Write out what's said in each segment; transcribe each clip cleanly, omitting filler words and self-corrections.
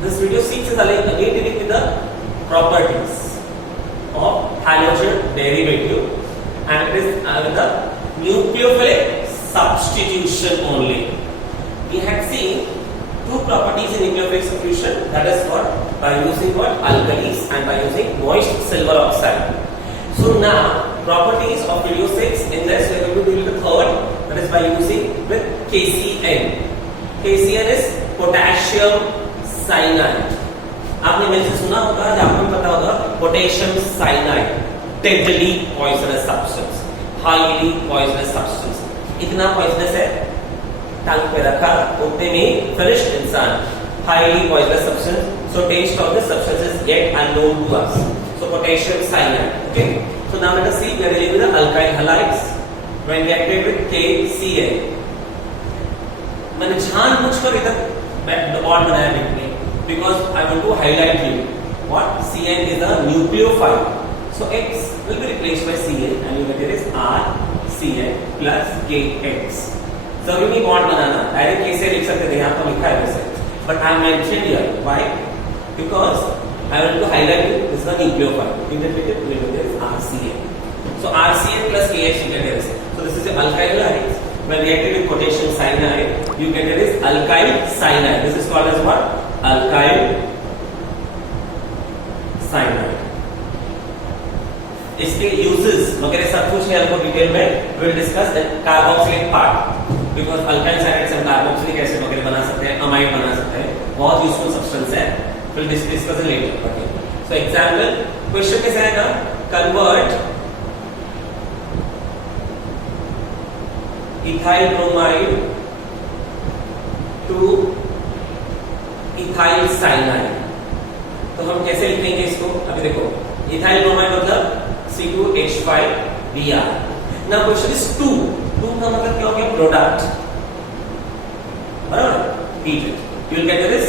This video 6 is again dealing with the properties of halogen derivative, and it is with the nucleophilic substitution only. We had seen two properties in nucleophilic substitution, that is what, by using what, alkalis and by using moist silver oxide. So now properties of video 6, in this we are going to deal with the third, that is by using with KCN. KCN is potassium cyanide. आपने मेरे से सुना होगा या आपको पता होगा potassium cyanide, deadly poisonous substance, highly poisonous substance. इतना पॉइजनस है, टंग पे रखा उतने में फिनिश्ड इंसान. Highly poisonous substance, so taste of this substance is yet unknown to us. So potassium cyanide. Okay, so now let us see we are dealing with the alkyl halides when reacted with KCN. मैंने जानबूझकर इधर bond बनाया है because I want to highlight you what CN is a nucleophile. So X will be replaced by CN and you get it is RCN plus KX. So अभी भी bond बनाना direct कैसे लिख सकते थे, यहाँ तो लिखा है वैसे, but I mentioned here why, because I want to highlight you this is a nucleophile. You get it is RCN. So RCN plus KX you get it. So this is the alkyl halide. When reacted with potassium cyanide, you get it is alkyl cyanide. This is called as what? Alkyl cyanide. इसके uses वगैरह सब कुछ है आपको detail में we'll discuss the carboxylic part, because alkyl cyanide से हम carboxylic acid वगैरह बना सकते हैं, amide बना सकते हैं, बहुत useful substance है. we'll discuss it later. Okay, so example question कैसा है ना, convert ethyl bromide to ethyl cyanide. तो हम कैसे लिखेंगे इसको, अभी देखो इथाइल ब्रोमाइड मतलब C2H5Br. नाउ क्वेश्चन इज 2 का मतलब क्या हो गया, प्रोडक्ट, बराबर, heat it, you will get this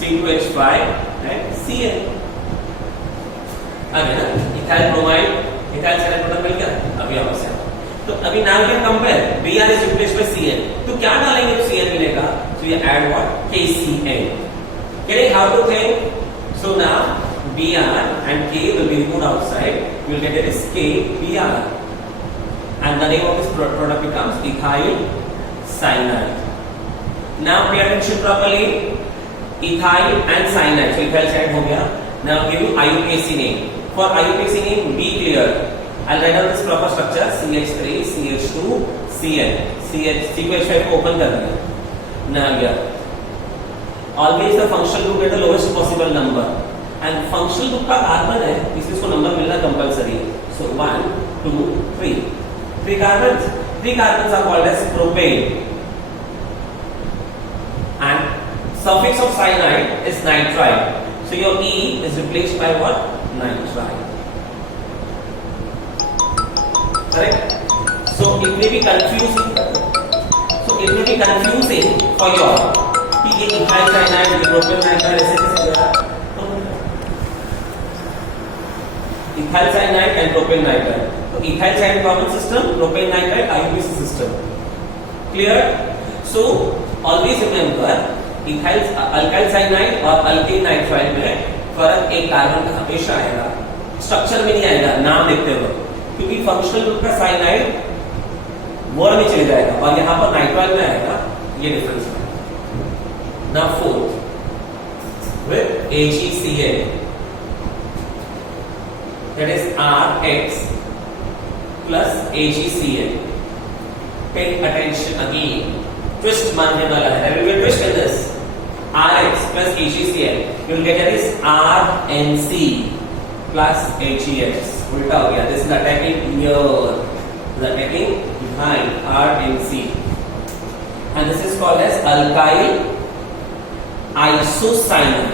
C2H5 and Cl. Again ethyl bromide ethyl cyanide product मिल गया. अभी और से तो अभी now can compare Br is replaced by Cl. तो क्या डालेंगे तो Cl मिलेगा. So you add what? KCN. Getting how to think? So now Br and K will be removed outside. You will get it is KBr. And the name of this product becomes ethyl cyanide. Now pay attention properly. Ethyl and cyanide. So ethyl cyanide हो गया. Now I'll give you IUPAC name. For IUPAC name, be clear. I'll write down this proper structure: CH3, CH2, Cl. CH5 को open कर दिया. Now here, always the functional group get the lowest possible number, and functional group का carbon है इसलिए इसको number मिलना compulsory है. So 1, 2, 3, 3 carbons. 3 carbons are called as propane, and suffix of cyanide is nitrile. So your E is replaced by what? Nitrile. Correct? So it may be confusing. It will be confusing for you all कि ये ethyl cyanide, propyl nitrile ऐसे कैसे गया. Ethyl cyanide and propyl nitrile. तो ethyl cyanide common system, propyl nitrile IUPAC system. Clear? So always remember ethyl alkyl cyanide और alkyl nitrile में फर्क एक कार्बन का हमेशा आएगा, स्ट्रक्चर में नहीं आएगा नाम देखते हुए, क्योंकि फंक्शनल ग्रुप का साइनाइड वर्ड में चले जाएगा और यहां पर नाइट्राइल में आएगा. ये डिफरेंस है. Now fourth with AgCl, that is RX plus AgCl. Pay attention again. Twist मानने वाला है. There will be a twist in this. RX plus AgCl. You will get that is RNC plus AgX. उल्टा हो गया. This is attacking here. This is attacking behind RNC, and this is called as alkyl isocyanide.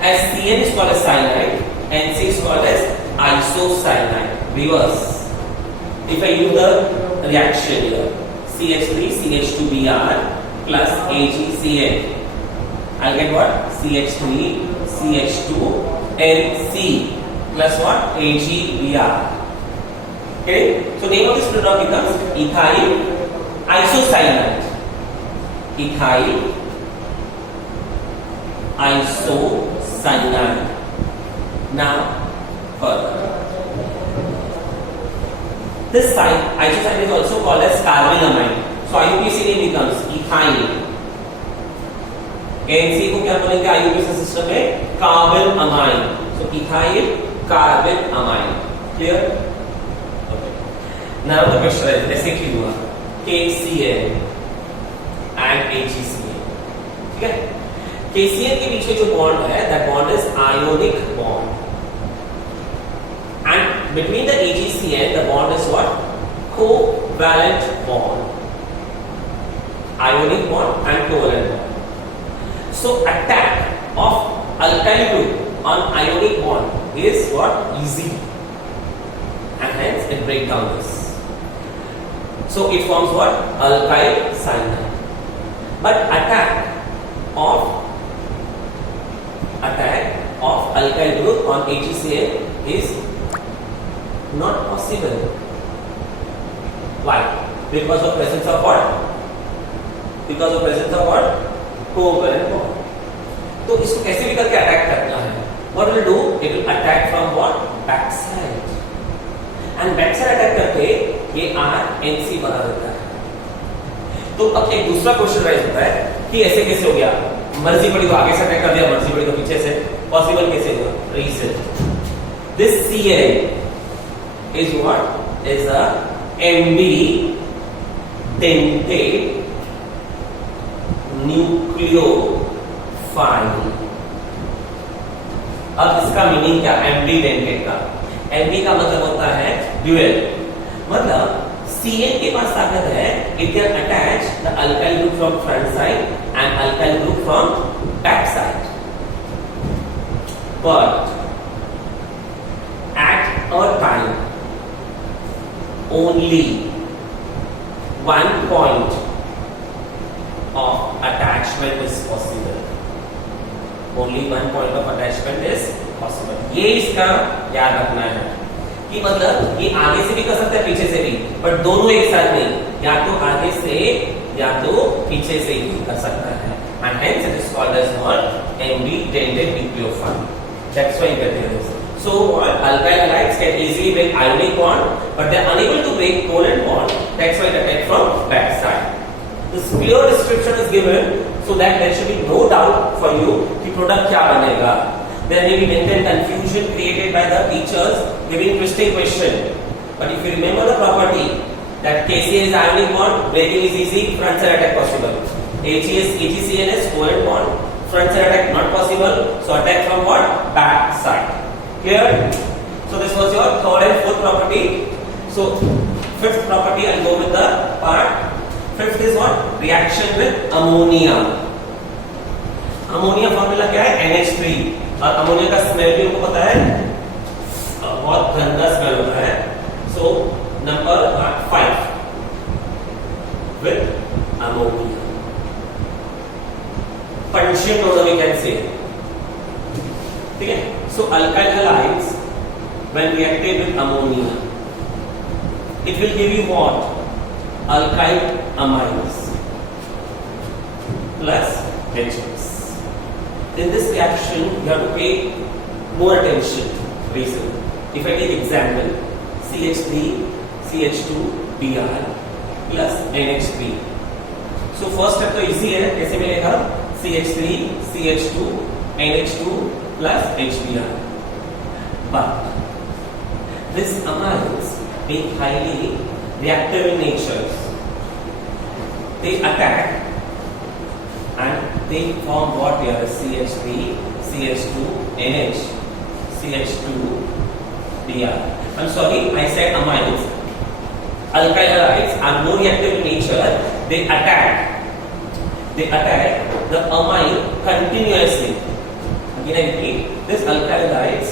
As CN is called as cyanide, NC is called as isocyanide. Reverse. If I use the reaction here, CH3 CH2Br plus AgCl, I'll get what? CH3 CH2 NC plus what? AgBr. Okay, so name of this product becomes ethyl isocyanide. Ethyl isocyanide. Now further, this side isocyanide is also called as carbonamide. So IUPAC name becomes ethyl. ANC को क्या बोलेंगे IUPAC system में? Carbon amine. So ethyl carbon amine. Clear? Okay. Now the question is ऐसे क्यों हुआ? KCl and AgCl. ठीक है? KCl के पीछे जो बॉन्ड है, that bond is ionic bond. And between the AgCl, the bond is what? Covalent bond. Ionic bond and covalent bond. So attack of alkyl group on ionic bond is what? Easy. And hence it breaks down this. So it forms what? Alkyl cyanide. But attack of alkyl group on AgCl is not possible. Why? Because of presence of what? Because of presence of what? Covalent bond. तो इसको कैसे भी करके attack करना है? What will do? It will attack from what? Backside. And backside attack करके ये RNC बना देता है. तो अब एक दूसरा क्वेश्चन राइज होता है कि ऐसे कैसे हो गया? मर्जी पड़ी तो आगे से अटैक कर दिया, मर्जी पड़ी तो पीछे से. पॉसिबल कैसे हुआ? Reason. This Cl is what? Is a Mb dentate nucleophile. अब इसका मीनिंग क्या? Mb dentate का. Mb का मतलब होता है ड्यूअल. मतलब Cl के पास ताकत है, it can attach the alkyl group from front side and alkyl group from back side. But at a time, only one point of attachment is possible. Only one point of attachment is possible. ये इसका याद रखना है कि मतलब ये आगे से भी कर सकता है, पीछे से भी, बट दोनों एक साथ नहीं. या तो आगे से या तो पीछे से ही कर सकता है. And hence it is called as what? Mb dentate nucleophile. That's why you get this. So alkyl halides can easily break ionic bond, but they are unable to break covalent bond. That's why they attack from back side. This clear description is given so that there should be no doubt for you कि product क्या बनेगा. There may be mental confusion created by the teachers giving twisting question. But if you remember the property that KCl is ionic bond, breaking is easy, front side attack possible. AgCl is covalent bond, front side attack not possible, so attack from what? Back side. Clear? So this was your third and fourth property. So fifth property, I'll go with the part. Fifth is what? Reaction with ammonia. Ammonia formula क्या है? NH3. और ammonia का smell भी आपको पता है, बहुत गंदा स्मेल होता है. So number 5 with ammonia. Pungent odor we can say. ठीक है? So alkyl halides when reacted with ammonia, it will give you what? Alkyl amines plus H+. In this reaction, you have to pay more attention. Reason. If I take example, CH3, CH2, Br plus NH3. So first step तो easy है. कैसे मिलेगा? CH3, CH2, NH2 plus HBr. But this amines being highly reactive in nature, they attack and they form what we are CH3, CH2, NH, CH2, Br. I'm sorry, I said amines. Alkyl halides are more reactive in nature. They attack the amine continuously. Again I repeat, these alkyl halides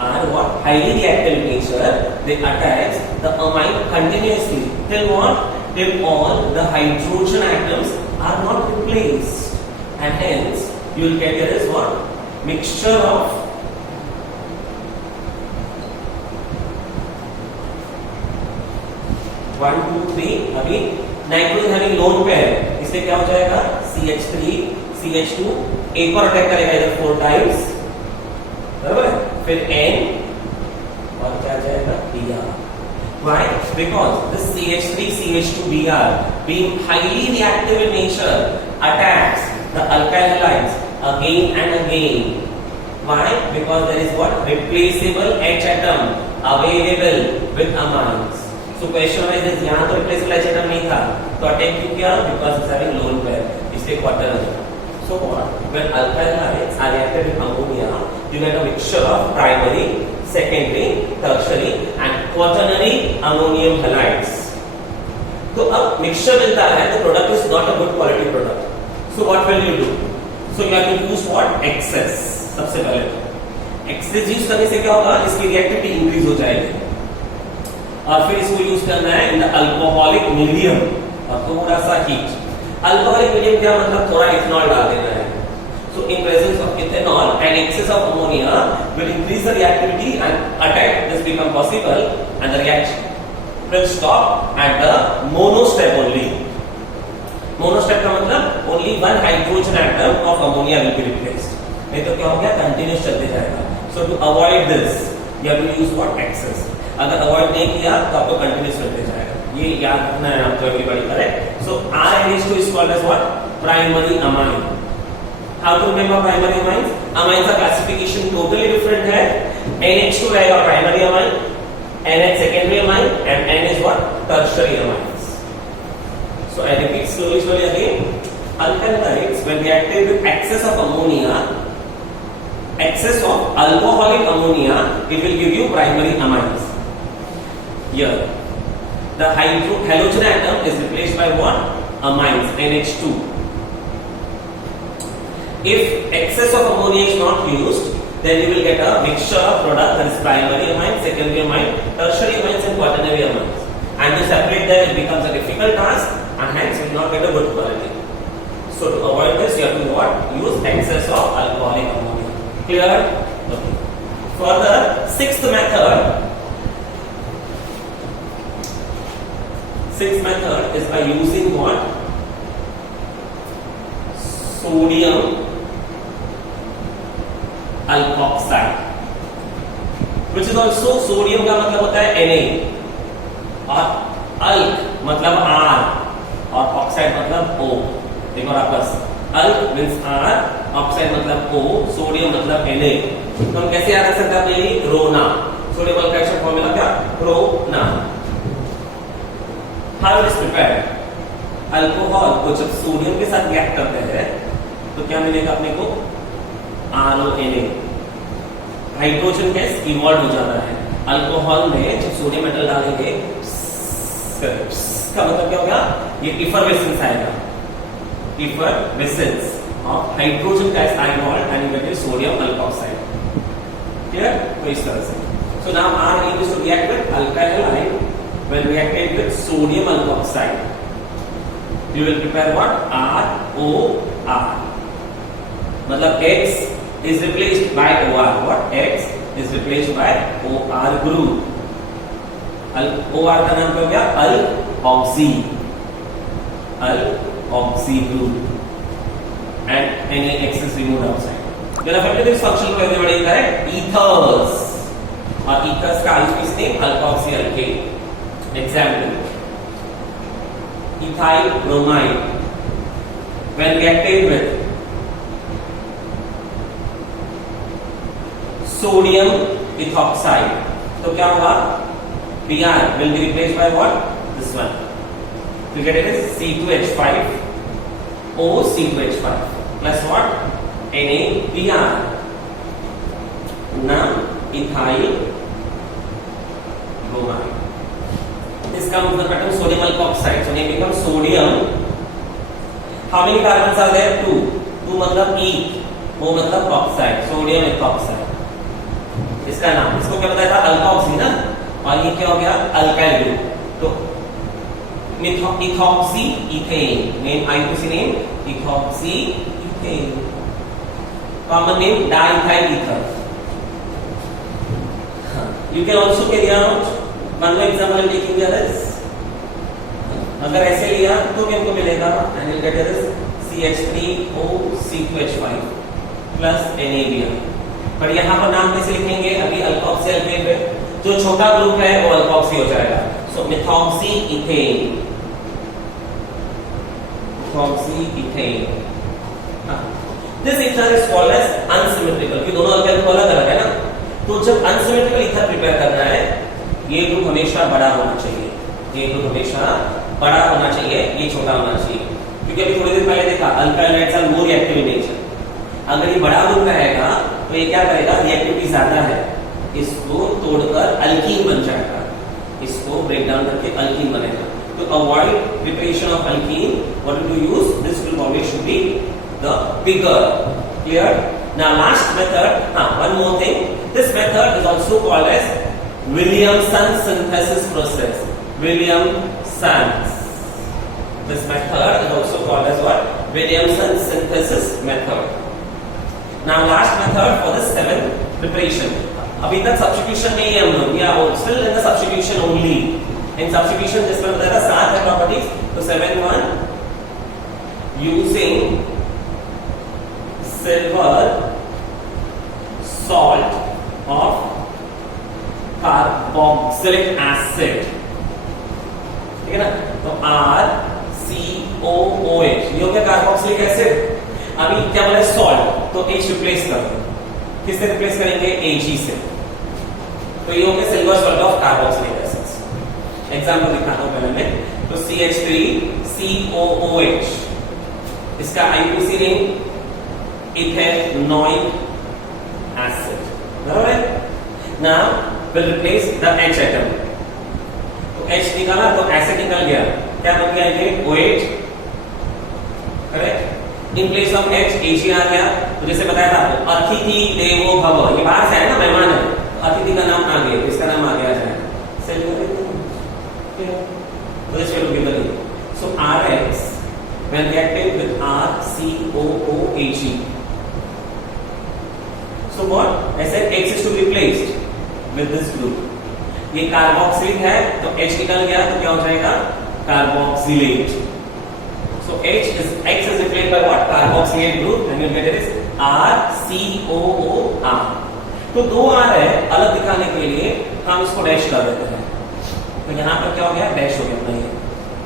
are what? Highly reactive in nature. They attack the amine continuously. Till what? Till all the hydrogen atoms are not replaced. And hence you will get here is what? Mixture of one two three. अभी nitrogen having lone pair, इससे क्या हो जाएगा? CH3, CH2 एक पर attack करेगा इधर 4 times, बराबर है, फिर N और क्या जाएगा Br. Why? Because this CH3 CH2 Br being highly reactive in nature attacks the alkyl halides again and again. Why? Because there is what replaceable H atom available with amines. So question is यहाँ तो replaceable H atom नहीं था, तो attack क्यों किया? Because it's having lone pair, इसलिए quarter हो गया. So what? When alkyl halides are reacted with ammonia, you get a mixture of primary, secondary, tertiary and quaternary ammonium halides. तो अब मिक्सचर मिलता है तो product is not a good quality product. So what will you do? So you have to use what? Excess. सबसे पहले access use करने से क्या होगा? इसकी रिएक्टिविटी इंक्रीज हो जाएगी और फिर इसको यूज करना है इन द अल्कोहलिक मीडियम और थोड़ा सा हीट. अल्कोहलिक मीडियम क्या मतलब? थोड़ा इथेनॉल डाल देना है. So in presence of ethanol and excess of ammonia will increase the reactivity and attack this become possible and the reaction will stop at the mono step only. Mono step का मतलब only one hydrogen atom of ammonia will be replaced. नहीं तो क्या हो गया? Continuous चलते जाएगा. So to avoid this you have to use what? Excess. अगर avoid नहीं किया तो आपको continuous चलते जाएगा. ये याद रखना है आपको everybody, correct? So RNH2 is called as what? Primary amine. How to remember primary amines? Amines का classification totally different है. NH2 रहेगा primary amine, NH secondary amine, and N is what? Tertiary amines. So I repeat slowly again. Alkyl halides when reacted with excess of ammonia, excess of alcoholic ammonia, it will give you primary amines. Here, the halogen atom is replaced by what? Amines, NH2. If excess of ammonia is not used, then you will get a mixture of product that is primary amine, secondary amine, tertiary amines and quaternary amines. And to separate them it becomes a difficult task and hence you will not get a good quality. So to avoid this you have to what? Use excess of alcoholic ammonia. Clear? Okay. Further, sixth method is by using what? Sodium alkoxide, which is also sodium का मतलब होता है Na और अल्क मतलब R और oxide मतलब O. देखो आपस अल्क मींस R, ऑक्साइड मतलब O, सोडियम मतलब Na. तो हम कैसे याद रख सकते हैं अपने लिए? रोना. सोडियम अल्काइड का फॉर्मूला क्या? रोना. How it is prepared? Alcohol को जब सोडियम के साथ रिएक्ट करते हैं तो क्या मिलेगा अपने को? RONA. हाइड्रोजन गैस इवॉल्व हो जाता है. अल्कोहल में जब सोडियम मेटल डालेंगे का मतलब क्या होगा? ये इफरवेसेंस आएगा. Effervescence of hydrogen gas evolve and you get sodium alkoxide. Clear? तो इस तरह से. So now R is to react with alkyl halide when reacted with sodium alkoxide. You will prepare what? ROR. मतलब X is replaced by OR. What? X is replaced by OR group. OR का नाम क्या हो गया? Alkoxy. Alkoxy group. And any X is removed outside. Then after this function को everybody correct? Ethers. और ethers का is name alkoxy alkane. Example: ethyl bromide when reacted with sodium ethoxide, तो क्या होगा? Br will be replaced by what? This one. You get it as C2H5 OC2H5 plus what? NaBr. Now ethyl bromide. This comes the pattern sodium alkoxide. So it becomes sodium. How many carbons are there? 2. 2 मतलब eth, O मतलब oxide. Sodium ethoxide. इसका नाम, इसको क्या बताया था? Alkoxy ना. और ये क्या हो गया? Alkyl group. तो ethoxy ethane. Name IUPAC name ethoxy ethane. Common name diethyl ether. You can also carry out one more example and taking the others. अगर ऐसे लिया तो भी हमको मिलेगा and you'll get this CH3OC2H5 plus NaBr। पर यहाँ पर नाम कैसे लिखेंगे? अभी अल्कोक्सी एल्केन पे जो छोटा ग्रुप है वो अल्कोक्सी हो जाएगा। So methoxy ethane, this ether is called as unsymmetrical, कि दोनों अल्केन को अलग अलग है ना, तो जब अनसिमेट्रिकल ईथर प्रिपेयर करना है, ये ग्रुप हमेशा बड़ा होना चाहिए, ये ग्रुप हमेशा बड़ा होना चाहिए, ये छोटा होना चाहिए, क्योंकि अभी थोड़ी देर पहले देखा alkyl hydrides are more reactive in nature. अगर ये बड़ा ग्रुप रहेगा तो ये क्या करेगा? रिएक्टिविटी ज्यादा है, इसको तोड़कर अल्कीन बन जाएगा, इसको ब्रेक डाउन करके अल्कीन बनेगा। To avoid preparation of alkene, what to use? This group always should be the bigger. Clear? Now last method, one more thing. This method is also called as Williamson synthesis process. Williamson's. This method is also called as what? Williamson synthesis method. Now last method for the 7th preparation. अभी तक substitution में ही हम लोग, या still in the substitution only. In substitution जिसमें बताया था 7 है properties, तो 7th using silver salt of carboxylic acid, ठीक है ना? तो RCOOH, ये हो गया कार्बोक्सिलिक एसिड। अभी क्या बोला? सॉल्ट, तो H रिप्लेस कर दो, किससे रिप्लेस करेंगे? Ag से, तो ये हो गया silver salt of carboxylic acid. Example दिखाता हूं पहले मैं, तो CH3COOH, इसका IUPAC रिंग इथेनॉइक एसिड, बराबर है ना? Will replace the H atom, तो H निकाला तो एसिड निकल गया, क्या बन गया? ये OH, correct? In place of H Ag आ गया। तो जैसे बताया था आपको, अतिथि देवो भव, ये बाहर से है ना, मेहमान है, अतिथि का नाम आ गया, इसका नाम आ गया जाए। So this will give the name. So RX when reacted with RCOOH. So what? I said X is to be replaced with this group. ये कार्बोक्सिलिक है तो H निकल गया तो क्या हो जाएगा? Carboxylate. So X is replaced by what? Carboxylate group, and you get it is RCOOR. तो दो R है, अलग दिखाने के लिए हम इसको डैश कर देते हैं, तो यहां पर क्या हो गया? डैश हो गया, नहीं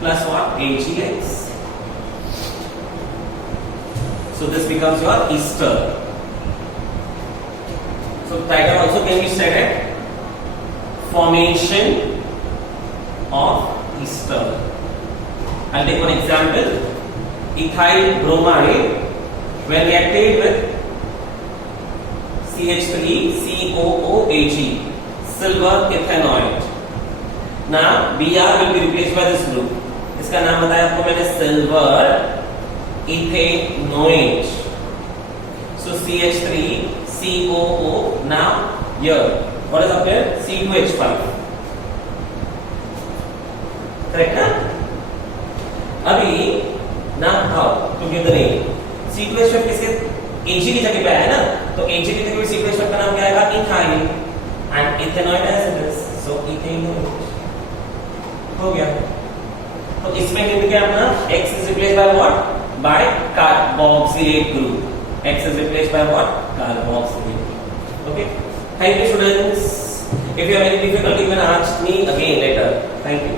plus what? AgX. So this becomes your ester. So title also can be said at formation of ester. I'll take one example. Ethyl bromide when reacted with CH3COOH, silver ethanoid. Now Br will be replaced by this group. इसका नाम बताया आपको मैंने, silver ethanoid. So CH3COO. Now here what is up here? C2H5. Correct ना? अभी now how to give the name? C2H5 किसके? Ag की जगह पे आया ना, तो Ag की जगह पे C2H5 का नाम क्या आएगा? ethyl, and ethanoid as it is, so ethanoid हो गया। तो इसमें क्या अपना X is replaced by what? By carboxylate group. X is replaced by what? Carboxylate. Okay. Thank you, students. If you have any difficulty, you can ask me again later. Thank you.